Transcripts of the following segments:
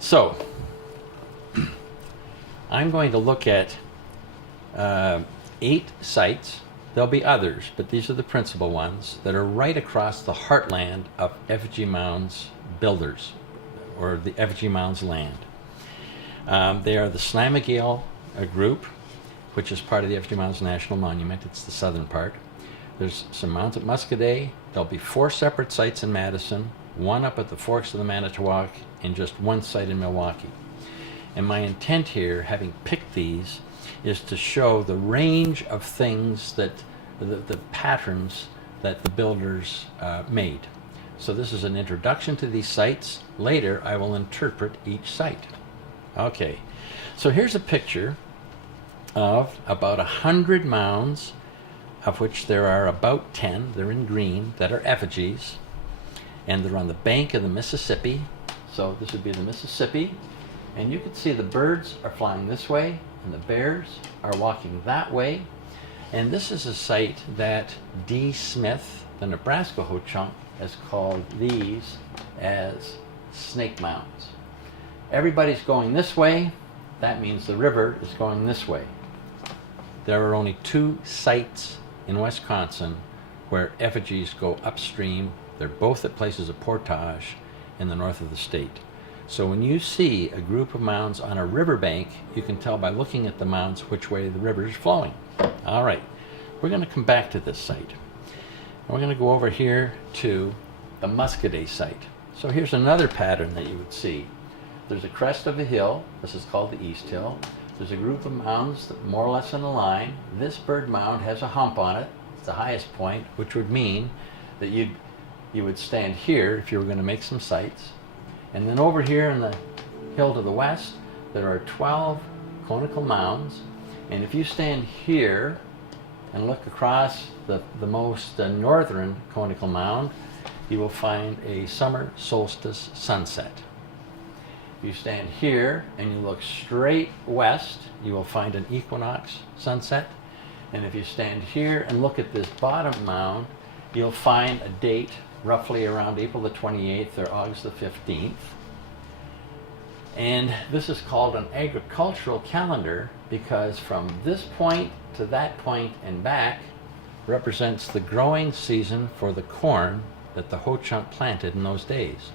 So, I'm going to look at 8 sites. There'll be others, but these are the principal ones that are right across the heartland of Effigy Mounds builders, or the Effigy Mounds land. They are the Snimagale group, which is part of the Effigy Mounds National Monument. It's the southern part. There's some mounds at Muscadet. There'll be 4 separate sites in Madison, 1 up at the Forks of the Manitowoc, and just 1 site in Milwaukee. And my intent here, having picked these, is to show the range of things that the patterns that the builders made. So this is an introduction to these sites. Later, I will interpret each site. Okay, so here's a picture of about 100 mounds, of which there are about 10, they're in green, that are effigies, and they're on the bank of the Mississippi. So this would be the Mississippi, and you can see the birds are flying this way, and the bears are walking that way. And this is a site that D. Smith, the Nebraska Ho-Chunk, has called these as snake mounds. Everybody's going this way. That means the river is going this way. There are only 2 sites in Wisconsin where effigies go upstream. They're both at places of portage in the north of the state. So when you see a group of mounds on a riverbank, you can tell by looking at the mounds which way the river is flowing. All right, we're going to come back to this site. We're going to go over here to the Muscadet site. So here's another pattern that you would see. There's a crest of a hill. This is called the East Hill. There's a group of mounds that more or less in a line. This bird mound has a hump on it. It's the highest point, which would mean that you would stand here if you were going to make some sites. And then over here in the hill to the west, there are 12 conical mounds. And if you stand here and look across the most northern conical mound, you will find a summer solstice sunset. If you stand here and you look straight west, you will find an equinox sunset. And if you stand here and look at this bottom mound, you'll find a date roughly around April the 28th or August the 15th. And this is called an agricultural calendar because from this point to that point and back represents the growing season for the corn that the Ho-Chunk planted in those days.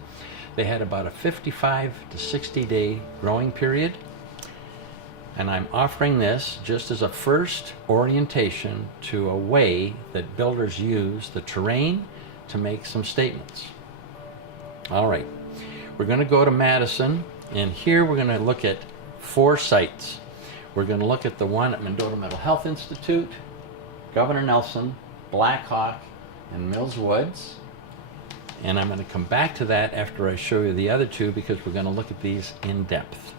They had about a 55 to 60 day growing period. And I'm offering this just as a first orientation to a way that builders use the terrain to make some statements. All right, we're going to go to Madison, and here we're going to look at 4 sites. We're going to look at the one at Mendota Mental Health Institute, Governor Nelson, Black Hawk, and Mills Woods. And I'm going to come back to that after I show you the other 2 because we're going to look at these in depth.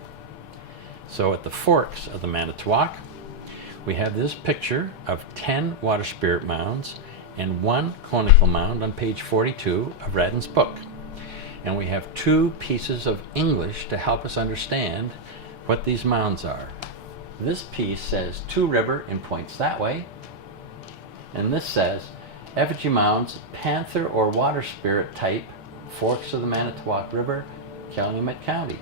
So at the Forks of the Manitowoc, we have this picture of 10 water spirit mounds and 1 conical mound on page 42 of Radden's book. And we have 2 pieces of English to help us understand what these mounds are. This piece says Two River and points that way. And this says Effigy Mounds, Panther or Water Spirit type, Forks of the Manitowoc River, Calumet County.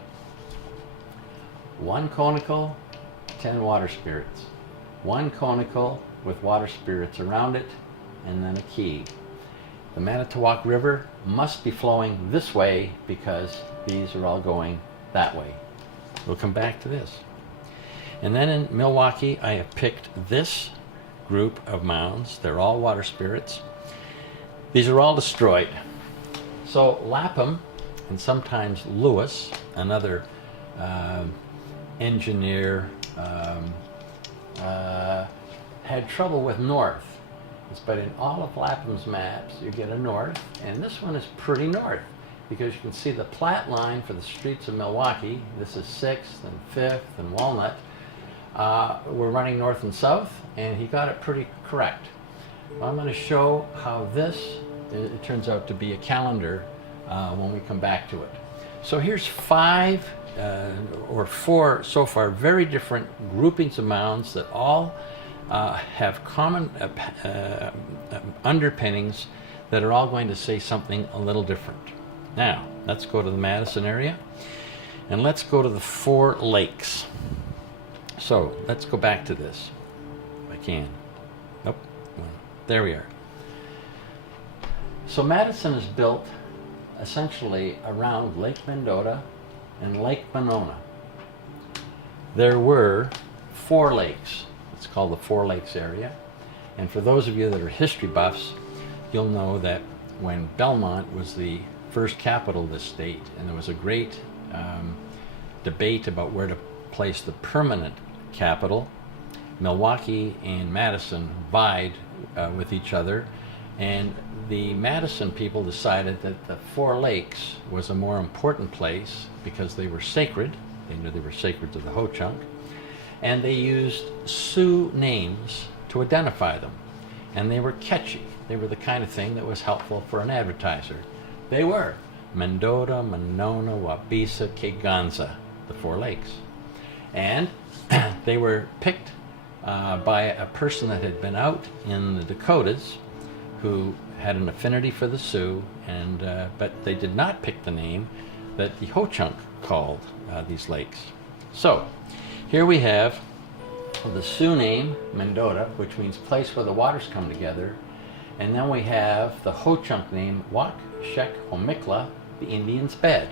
1 conical, 10 water spirits. 1 conical with water spirits around it, and then a key. The Manitowoc River must be flowing this way because these are all going that way. We'll come back to this. And then in Milwaukee, I have picked this group of mounds. They're all water spirits. These are all destroyed. So Lapham, and sometimes Lewis, another engineer, had trouble with north. But in all of Lapham's maps, you get a north, and this one is pretty north because you can see the plat line for the streets of Milwaukee. This is 6th and 5th and Walnut. We're running north and south, and he got it pretty correct. I'm going to show how this it turns out to be a calendar when we come back to it. So here's 5 or 4 so far very different groupings of mounds that all have common underpinnings that are all going to say something a little different. Now, let's go to the Madison area. And let's go to the Four Lakes. So let's go back to this, if I can. Nope. There we are. So Madison is built essentially around Lake Mendota and Lake Monona. There were 4 lakes. It's called the Four Lakes area. And for those of you that are history buffs, you'll know that when Belmont was the first capital of the state, and there was a great debate about where to place the permanent capital, Milwaukee and Madison vied with each other, and the Madison people decided that the Four Lakes was a more important place because they were sacred. They knew they were sacred to the Ho-Chunk, and they used Sioux names to identify them, and they were catchy. They were the kind of thing that was helpful for an advertiser. They were Mendota, Monona, Wabisa, Kegonsa, the Four Lakes. And they were picked by a person that had been out in the Dakotas who had an affinity for the Sioux, and but they did not pick the name that the Ho-Chunk called these lakes. So here we have the Sioux name, Mendota, which means place where the waters come together, and then we have the Ho-Chunk name, Wak Shek Homikla, the Indian's bed.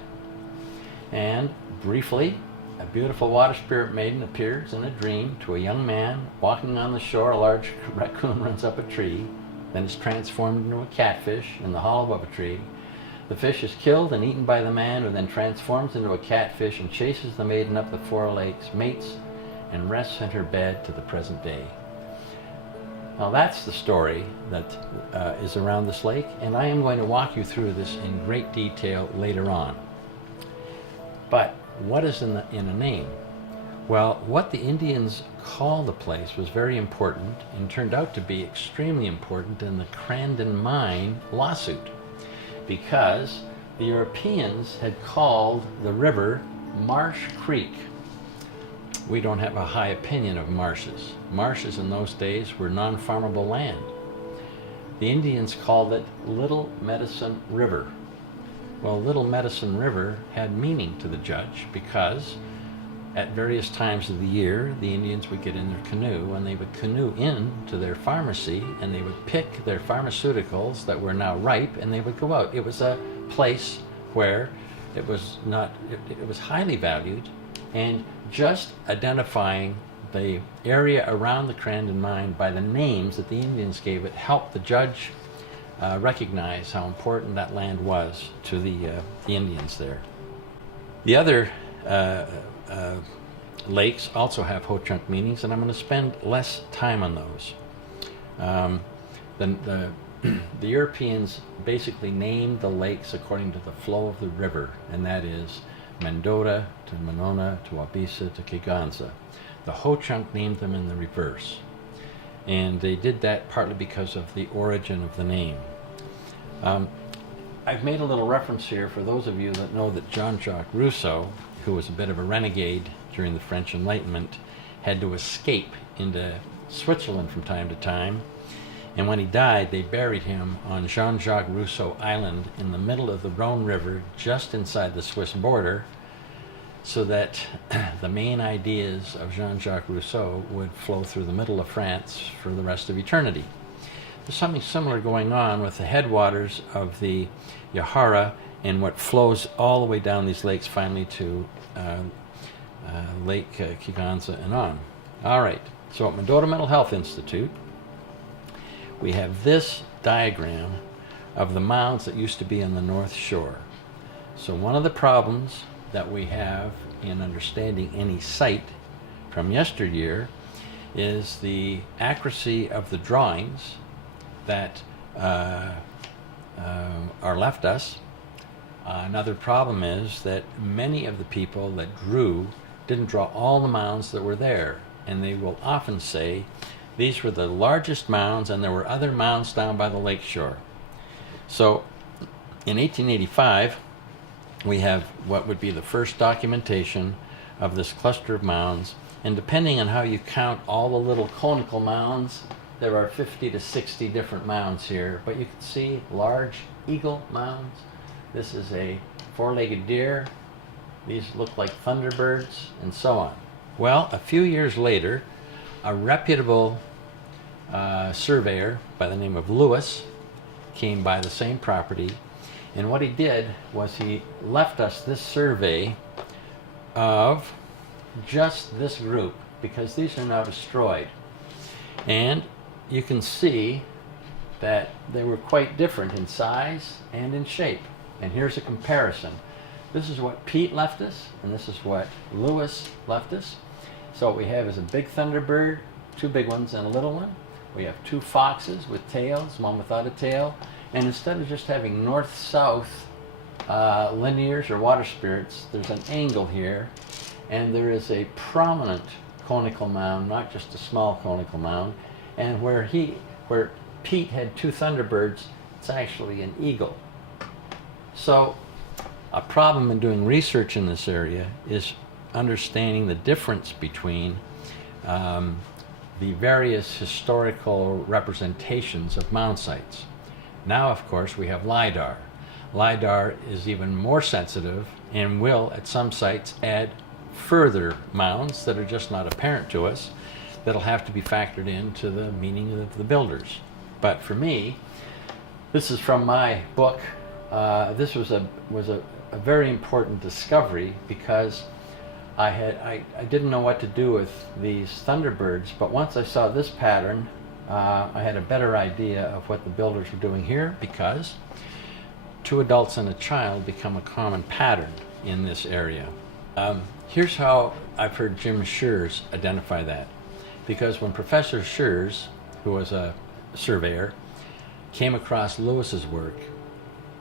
And briefly, a beautiful water spirit maiden appears in a dream to a young man walking on the shore. A large raccoon runs up a tree, then is transformed into a catfish in the hollow of a tree. The fish is killed and eaten by the man, who then transforms into a catfish and chases the maiden up the Four Lakes, mates, and rests in her bed to the present day. Now that's the story that is around this lake, and I am going to walk you through this in great detail later on. But what is in a name? Well, what the Indians called the place was very important and turned out to be extremely important in the Crandon Mine lawsuit, because the Europeans had called the river Marsh Creek. We don't have a high opinion of marshes. Marshes in those days were non-farmable land. The Indians called it Little Medicine River. Well, Little Medicine River had meaning to the judge because at various times of the year, the Indians would get in their canoe and they would canoe in to their pharmacy and they would pick their pharmaceuticals that were now ripe and they would go out. It was a place where it was highly valued, and just identifying the area around the Crandon mine by the names that the Indians gave it helped the judge recognize how important that land was to the Indians there. The other lakes also have Ho-Chunk meanings, and I'm going to spend less time on those. The Europeans basically named the lakes according to the flow of the river, and that is Mendota to Monona to Wabisa to Kegonsa. The Ho-Chunk named them in the reverse, and they did that partly because of the origin of the name. I've made a little reference here for those of you that know that JeanJacques Rousseau, who was a bit of a renegade during the French Enlightenment, had to escape into Switzerland from time to time, and when he died they buried him on JeanJacques Rousseau Island in the middle of the Rhone River, just inside the Swiss border, so that the main ideas of JeanJacques Rousseau would flow through the middle of France for the rest of eternity. There's something similar going on with the headwaters of the Yahara and what flows all the way down these lakes finally to Lake Kegonsa and on. All right, so at Mendota Mental Health Institute, we have this diagram of the mounds that used to be on the North Shore. So one of the problems that we have in understanding any site from yesteryear is the accuracy of the drawings that are left us. Another problem is that many of the people that drew didn't draw all the mounds that were there, and they will often say these were the largest mounds and there were other mounds down by the lake shore. So in 1885 we have what would be the first documentation of this cluster of mounds, and depending on how you count all the little conical mounds, there are 50 to 60 different mounds here, but you can see large eagle mounds. This is a four-legged deer, These look like thunderbirds and so on. Well, a few years later, a reputable surveyor by the name of Lewis came by the same property, and what he did was he left us this survey of just this group, because these are now destroyed. And you can see that they were quite different in size and in shape. And here's a comparison. This is what Pete left us, and this is what Lewis left us. So what we have is a big thunderbird, two big ones and a little one. We have two foxes with tails, one without a tail. And instead of just having north-south linears or water spirits, there's an angle here, and there is a prominent conical mound, not just a small conical mound. And where Pete had two thunderbirds, it's actually an eagle. So a problem in doing research in this area is understanding the difference between the various historical representations of mound sites. Now, of course, we have LIDAR. LIDAR is even more sensitive and will, at some sites, add further mounds that are just not apparent to us, that'll have to be factored into the meaning of the builders. But for me, this is from my book. This was a very important discovery, because I didn't know what to do with these thunderbirds, but once I saw this pattern, I had a better idea of what the builders were doing here, because two adults and a child become a common pattern in this area. Here's how I've heard Jim Scherz identify that. Because when Professor Scherz, who was a surveyor, came across Lewis's work,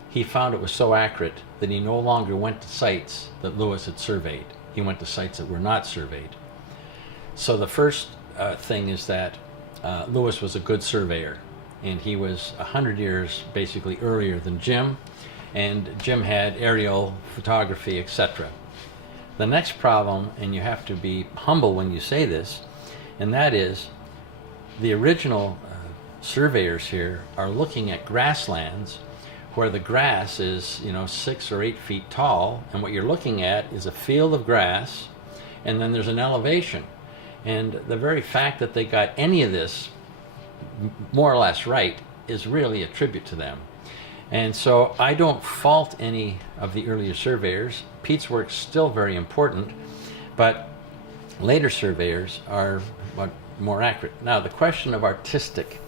he found it was so accurate that he no longer went to sites that Lewis had surveyed. He went to sites that were not surveyed. So the first thing is that Lewis was a good surveyor, and he was 100 years basically earlier than Jim, and Jim had aerial photography, etc. The next problem, and you have to be humble when you say this, and that is the original surveyors here are looking at grasslands where the grass is, 6 or 8 feet tall, and what you're looking at is a field of grass, and then there's an elevation. And the very fact that they got any of this more or less right is really a tribute to them. And so I don't fault any of the earlier surveyors. Pete's work's still very important, but later surveyors are more accurate. Now, the question of artistic.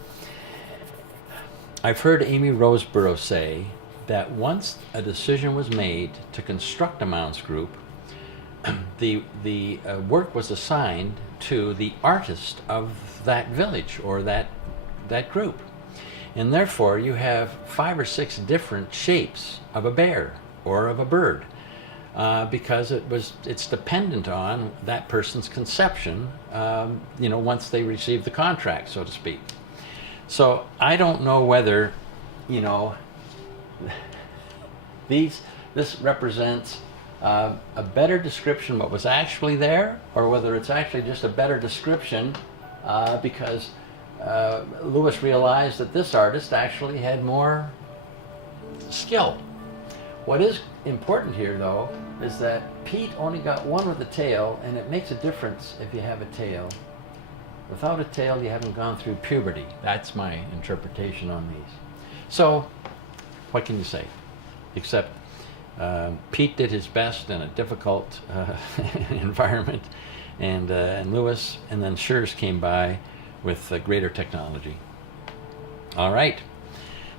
I've heard Amy Roseborough say that once a decision was made to construct a mounds group, the work was assigned to the artist of that village or that group. And therefore, you have 5 or 6 different shapes of a bear or of a bird, because it's dependent on that person's conception, once they receive the contract, so to speak. So I don't know whether, this represents a better description of what was actually there, or whether it's actually just a better description because Lewis realized that this artist actually had more skill. What is important here, though, is that Pete only got one with a tail, and it makes a difference if you have a tail. Without a tail, you haven't gone through puberty. That's my interpretation on these. So, what can you say? Except Pete did his best in a difficult environment, and Lewis, and then Scherz came by with greater technology. All right.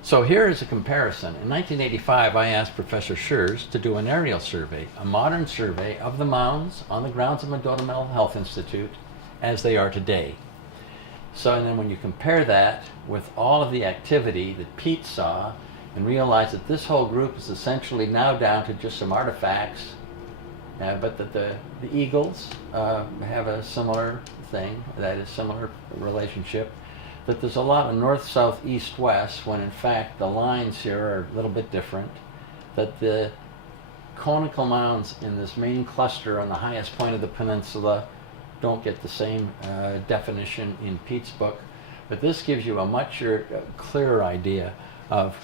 So here is a comparison. In 1985, I asked Professor Scherz to do an aerial survey, a modern survey of the mounds on the grounds of Mounds Mental Health Institute as they are today. So, and then when you compare that with all of the activity that Pete saw, and realize that this whole group is essentially now down to just some artifacts, but that the eagles have a similar thing, that is similar relationship, that there's a lot of north, south, east, west, when in fact the lines here are a little bit different, that the conical mounds in this main cluster on the highest point of the peninsula don't get the same definition in Pete's book, but this gives you a much clearer idea of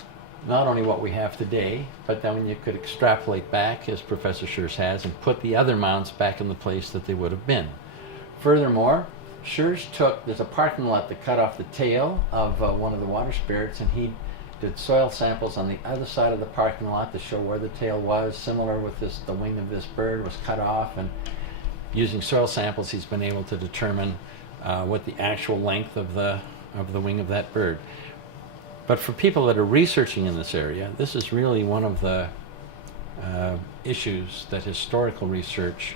not only what we have today, but then when you could extrapolate back, as Professor Scherz has, and put the other mounds back in the place that they would have been. Furthermore, Scherz there's a parking lot that cut off the tail of one of the water spirits, and he did soil samples on the other side of the parking lot to show where the tail was. Similar with the wing of this bird was cut off, and using soil samples he's been able to determine what the actual length of the wing of that bird. But for people that are researching in this area, this is really one of the issues that historical research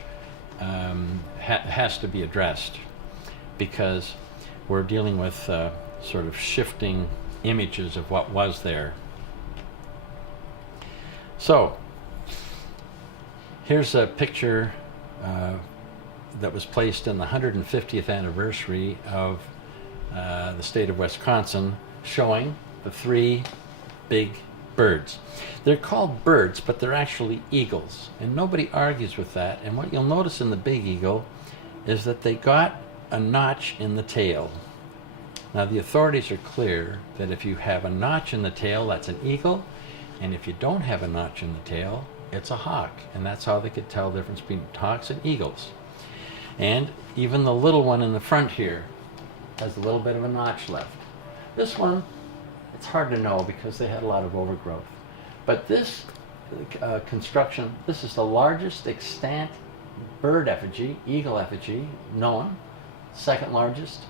has to be addressed, because we're dealing with sort of shifting images of what was there. So here's a picture that was placed in the 150th anniversary of the state of Wisconsin, showing the three big birds. They're called birds, but they're actually eagles, and nobody argues with that. And what you'll notice in the big eagle is that they got a notch in the tail. Now the authorities are clear that if you have a notch in the tail, that's an eagle, and if you don't have a notch in the tail, it's a hawk. And that's how they could tell the difference between hawks and eagles. And even the little one in the front here has a little bit of a notch left. This one, it's hard to know because they had a lot of overgrowth. But this construction, this is the largest extant bird effigy, eagle effigy, known. Second largest.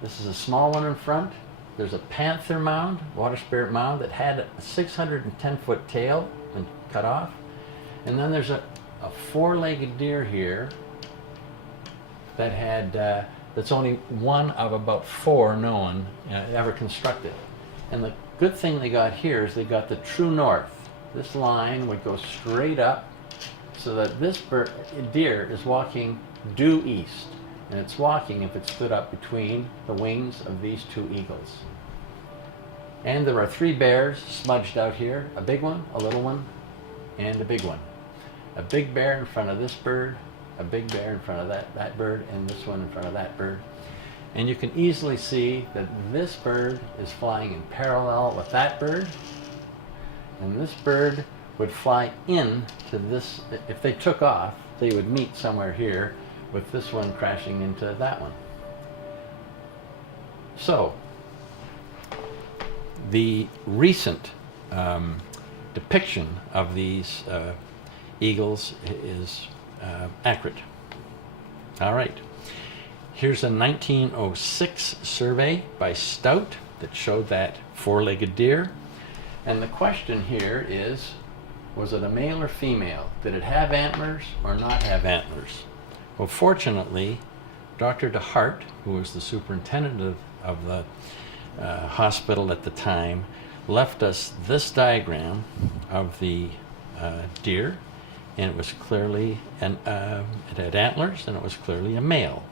This is a small one in front. There's a panther mound, water spirit mound, that had a 610-foot tail and cut off. And then there's a four-legged deer here that had, that's only one of about four known ever constructed. And the good thing they got here is they got the true north. This line would go straight up so that this deer is walking due east. And it's walking if it stood up between the wings of these two eagles. And there are three bears smudged out here, a big one, a little one, and a big one. A big bear in front of this bird, a big bear in front of that bird, and this one in front of that bird. And you can easily see that this bird is flying in parallel with that bird, and this bird would fly in to this. If they took off, they would meet somewhere here, with this one crashing into that one. So the recent depiction of these eagles is accurate. All right. Here's a 1906 survey by Stout that showed that four-legged deer. And the question here is, was it a male or female? Did it have antlers or not have antlers? Well, fortunately, Dr. DeHart, who was the superintendent of the hospital at the time, left us this diagram of the deer, and it was clearly, it had antlers, and it was clearly a male.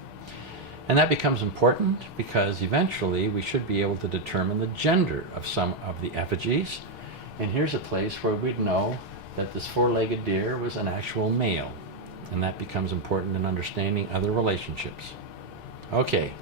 And that becomes important because eventually we should be able to determine the gender of some of the effigies. And here's a place where we'd know that this four-legged deer was an actual male. And that becomes important in understanding other relationships. Okay,